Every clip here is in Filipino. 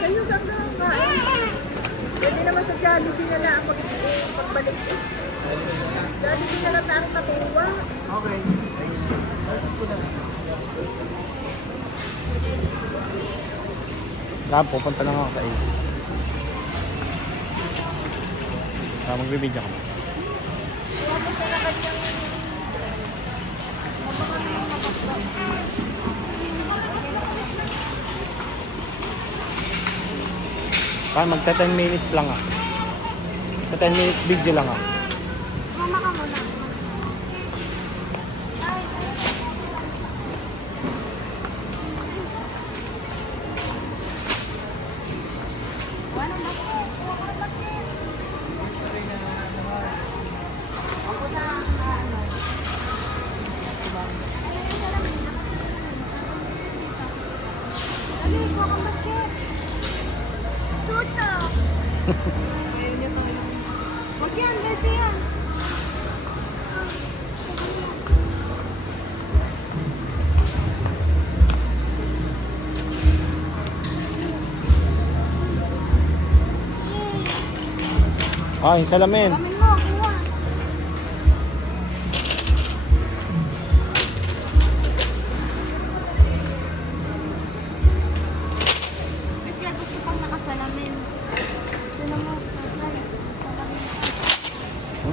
Kayo saan na kain? Pwede naman sa Jollibee na lang pagbalik. Jollibee na lang tayo natuwa. Okay. Pupunta lang ako sa Ace. Magbibideo ka. Magta 10 minutes lang ah. Magta 10 minutes video lang ah. Mama ka muna. Huwag yan, dito yan. Yung salamin. Salamin mo, kuha. May kaya gusto pang nakasalamin. Ito mo, salamin.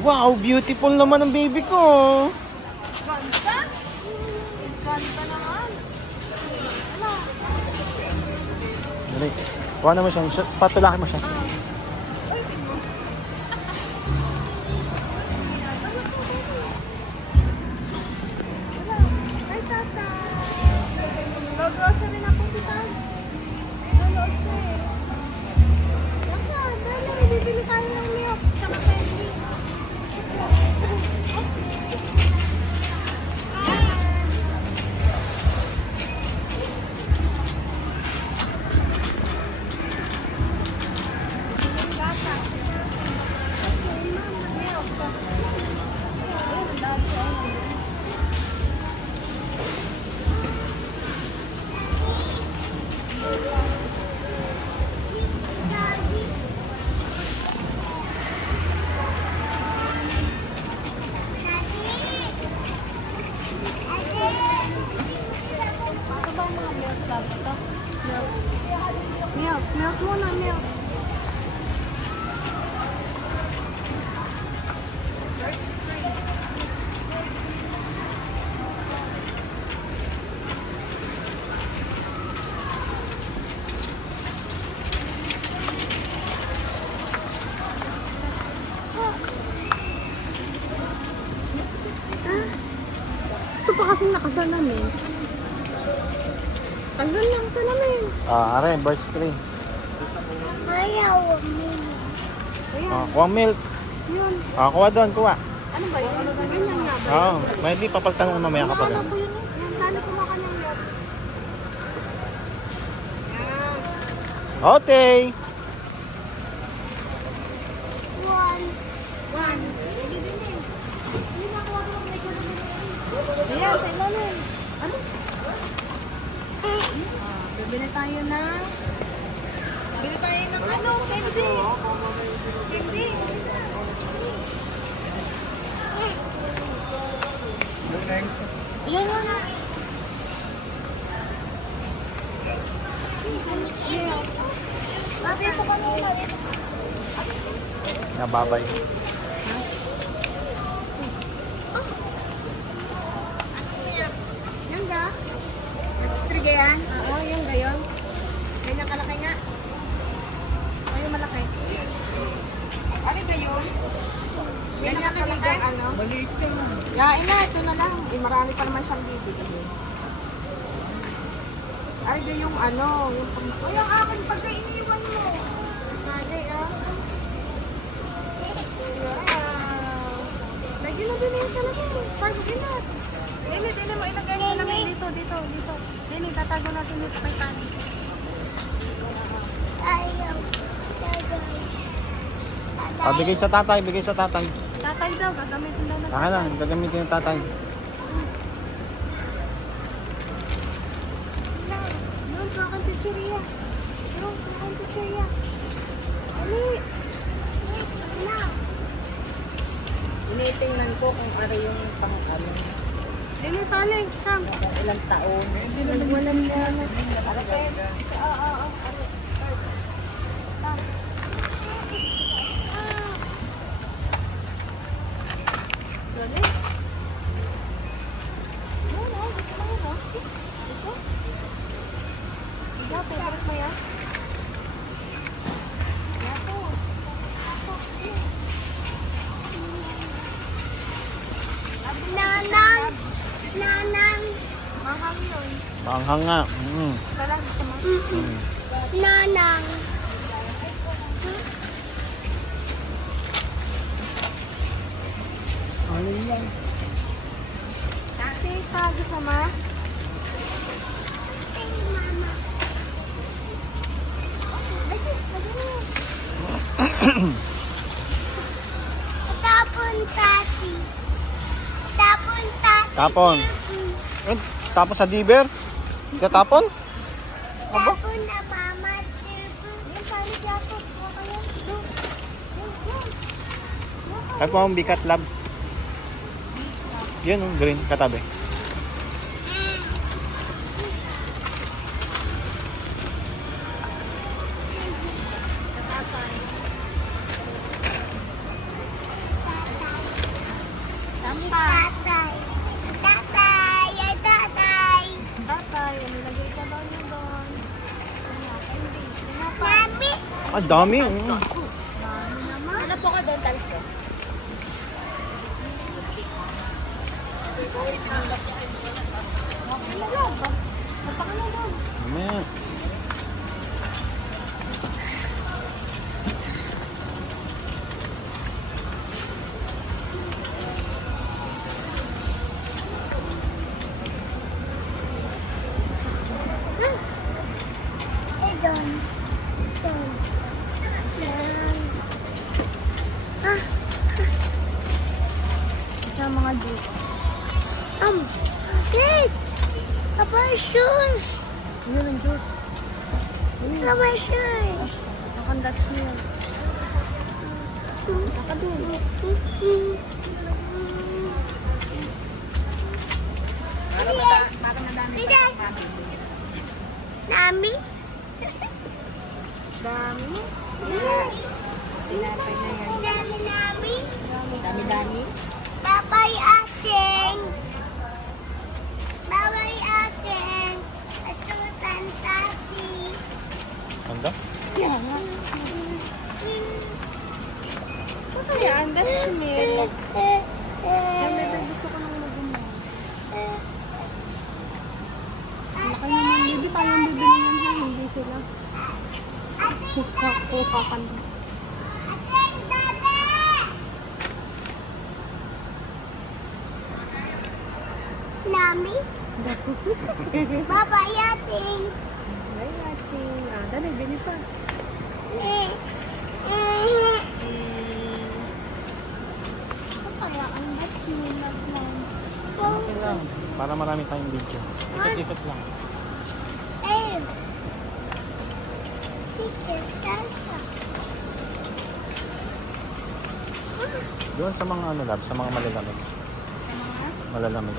Wow, beautiful naman ang baby ko. Ganda? Ganda naman. Ano? Dali. Kuha naman siya. Patulakin mo siya. Uy, tingnan mo. Ay, tata. Grocery na po si Tan. Nanood siya eh. Yaka, dali. Bibili tayo ng milk. Saka candy. Milk muna, milk. Gusto pa kasing nakasalamin. Tanggal lang salamin. Are, birch tree. Ayaw. Ayan. Kuha milk. Yun. Kuha doon, kuha. Ano ba yun? Ganyan nga ba? May di papalitan na mamaya kapag. Ano po yun? Yan, lalo ko makanyang yun. Yan. Okay. One. Ayan, sa ilalim. Ano? Bibili tayo ng... Bibili tayo ng ano? Candy. Candy. Ayan mo na. Dito ka muna. Nababay. Yan ga? yan? Oo, yung gayon. Ganyan kalaki nga. O, yung malaki. Ano ba yun? Ganyan kalaki? Ano? Maliit siya lang. Yain na, ito na lang. Eh, marami pa naman siyang bibili. Ay, ito yung ano, yung pang... O, yung akin pagka iniwan mo. Bagay, ah. Wow. Lagyan na din yung talaga. Parang inat. Dini mo, ilagay mo lang dito. Dini, tatago natin dito kay Tani. Bigay sa tatay, bigay sa tatay. Tatay daw, gagamitin daw na. Akin na, gagamitin ng tatay. Yun, kakan chichirya. Yun, kakan chichirya. Ali. Initingnan ko kung ano yung pang ano. Dini, tali. Sam. Ilang taon. Nagwalan niya. Oo. Dali. Gusto mo yun, oh. Ito. Ikaw, favorite mo yan? Yato. Nanang, Mahal yun. Maanghang nga. Wala, gusto mo? nanang. Ano yan? Tita, gusto mo? Ay, mama. Tapon, tati. Tapon, tati. Tapon. Eh, tapon sa diber? Tatapon? Tapon na mama. Yung pali tapon. Baka yan. Ay po ang bikat lab. Yun, green, katabi. Tatay. Tatay. Ay, tatay. Tatay, nilagay ka daw niya doon. Mami. Ah, dami. Ano po ka doon, talpo? Mamaya. Ay, doon. Doon. Doon. Ah. Sa mga juice. Guys. Papa, shoes. Yun ang juice. Papa, shoes. Nakandat niya. Nakadun. Para madami Tita. Nami. dami. Tinapay na yan. Nami, nami. Dami-dami. Babay ating. Babay ating. Atutan tati. Anda? Ano kaya? Ang dami milk. Yung bebe, gusto ko ng logo mo. Laki naman, baby. Tayong bibili yan dyan. Hindi sila. Kuha ka na. Ating dada. Nami. Babay ating. Ay, aching. Ah, dali, bili pa. Eh. Ano kaya ang ba't milk lang? Okay lang. Para marami tayong video. Ikot-ikot lang. Eh. Teacher, salsa. Doon sa mga ano lab, sa mga malalamig. Malalamig.